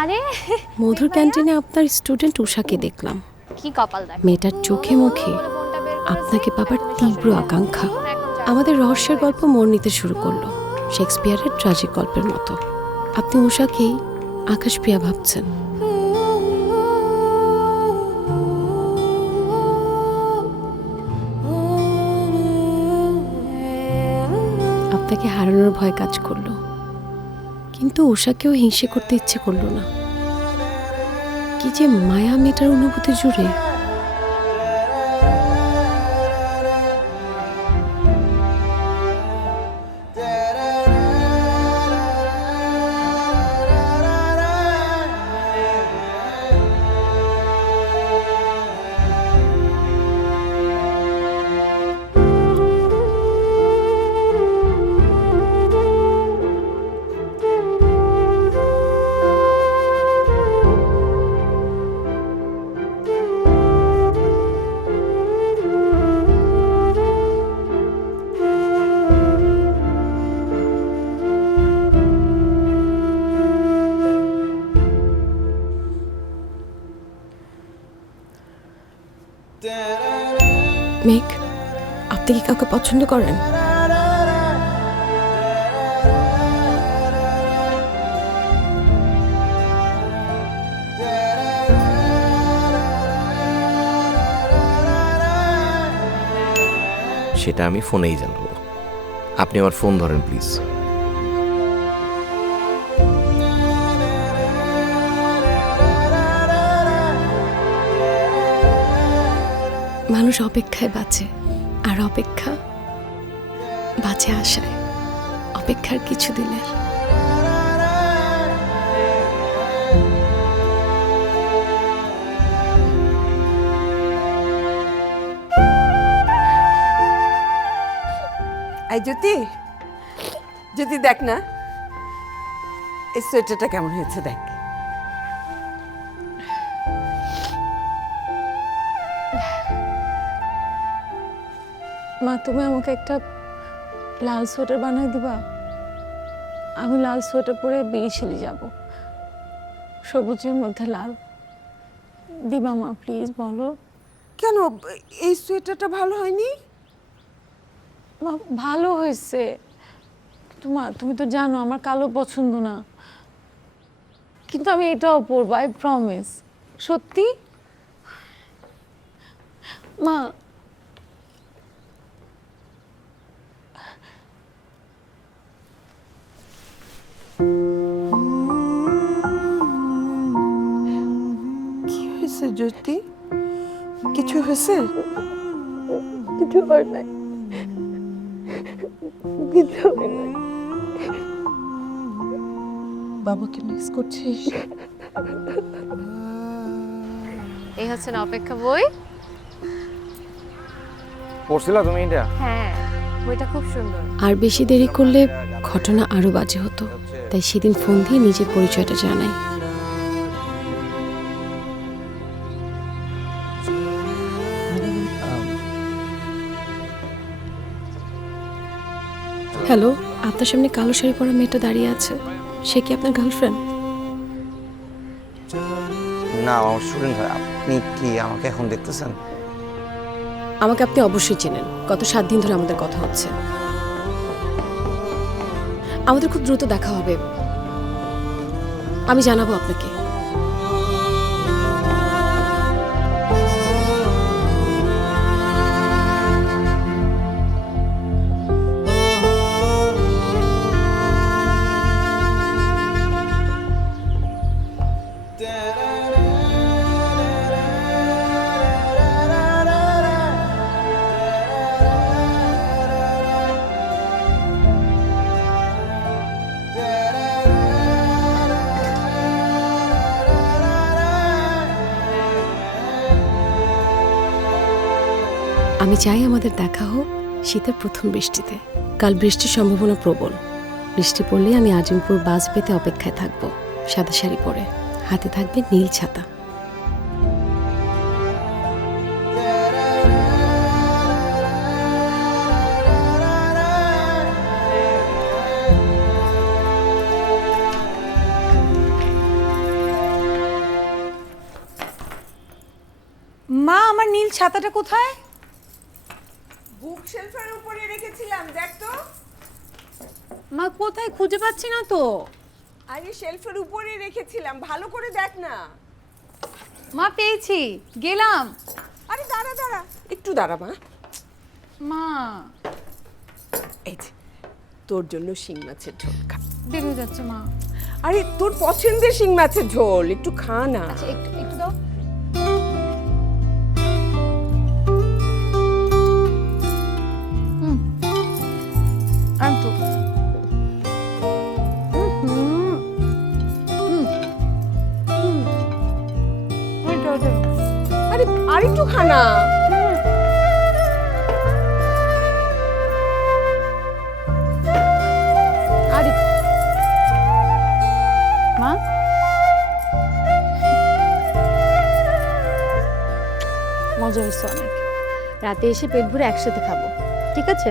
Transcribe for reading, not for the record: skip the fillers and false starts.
আরে মধুর ক্যান্টিনে আপনার স্টুডেন্ট উষাকে দেখলাম। কি কপাল দেখ, মেয়েটার চোখে মুখে আপনাকে পাবার তীব্র আকাঙ্ক্ষা। আমাদের রহস্যের গল্প মোড় নিতে শুরু করলো, শেক্সপিয়ারের ট্র্যাজিক গল্পের মতো। আপনি উষাকেই আকাশপ্রিয়া ভাবছেন। আপনাকে হারানোর ভয় কাজ করলো, কিন্তু উষাকেও হিংসে করতে ইচ্ছে করলো না। কি যে মায়া মেটার অনুভূতি জুড়ে। মেঘ, আপনি কি কাউকে পছন্দ করেন? সেটা আমি ফোনেই জানাবো। আপনি আমার ফোন ধরেন প্লিজ। মানুষ অপেক্ষায় বাঁচে, আর অপেক্ষা বাঁচে আশায়। অপেক্ষার কিছু দিনের। এই জ্যোতি, জ্যোতি দেখ না এই সোয়েটারটা কেমন হয়েছে দেখ। মা, তুমি আমাকে একটা লাল সোয়েটার বানিয়ে দিবা? আমি লাল সোয়েটার পরে বিয়ে যাব, সবুজের মধ্যে লাল। দিবা মা, প্লিজ বলো। কেন এই সোয়েটারটা ভালো হয়নি? মা, ভালো হয়েছে, তুমি তো জানো আমার কালো পছন্দ না, কিন্তু আমি এটাও পরবো, আই প্রমিস। সত্যি মা। কি হয়েছে জ্যোতি? কিছু হয়েছে? কিছু হয় নাই, কিছু হয় নাই। বাবাকে মিস করছিস? এই হচ্ছে না অপেক্ষা বই। পড়ছিলা তুমি এটা? হ্যাঁ, বইটা খুব সুন্দর। আর বেশি দেরি করলে ঘটনা আরো বাজে হতো, তাই সেদিন ফোন দিয়ে নিজের পরিচয়টা জানাই। হ্যালো, আপনার সামনে কালো শাড়ি পরা মেয়েটা দাঁড়িয়ে আছে, সে কি আপনার গার্লফ্রেন্ড? না, আমার স্টুডেন্ট হয়। আপনি কি আমাকে এখন দেখতেছেন? আমাকে আপনি অবশ্যই চেনেন, গত 7 দিন ধরে আমাদের কথা হচ্ছে। আমাদের খুব দ্রুত দেখা হবে, আমি জানাবো আপনাকে। আমি চাই আমাদের দেখা হোক শীতের প্রথম বৃষ্টিতে। কাল বৃষ্টির সম্ভাবনা প্রবল। বৃষ্টি পড়লে আমি আজিমপুর বাস পেতে অপেক্ষায় থাকবো, সাদা শাড়ি পরে, হাতে থাকবে নীল ছাতা। মা আমার নীল ছাতাটা কোথায়? বুক শেলফের উপরে রেখেছিলাম, দেখ তো। মা কোথায় খুঁজে পাচ্ছি না তো। আরে শেলফের উপরে রেখেছিলাম, ভালো করে দেখ না। মা পেয়েছি, গেলাম। আরে দাঁড়া দাঁড়া, একটু দাঁড়া মা। মা এই যে তোর জন্য শিং মাছের ঝোল খা। দেরি হয়ে যাচ্ছে মা। আরে তোর পছন্দের শিং মাছের ঝোল, একটু খা না। আচ্ছা একটু একটু দাও। আর তো আরে আর একটু খা না। আরে মা মজা হয়েছে অনেক। রাতে এসে পেট ভরে একসাথে খাবো, ঠিক আছে?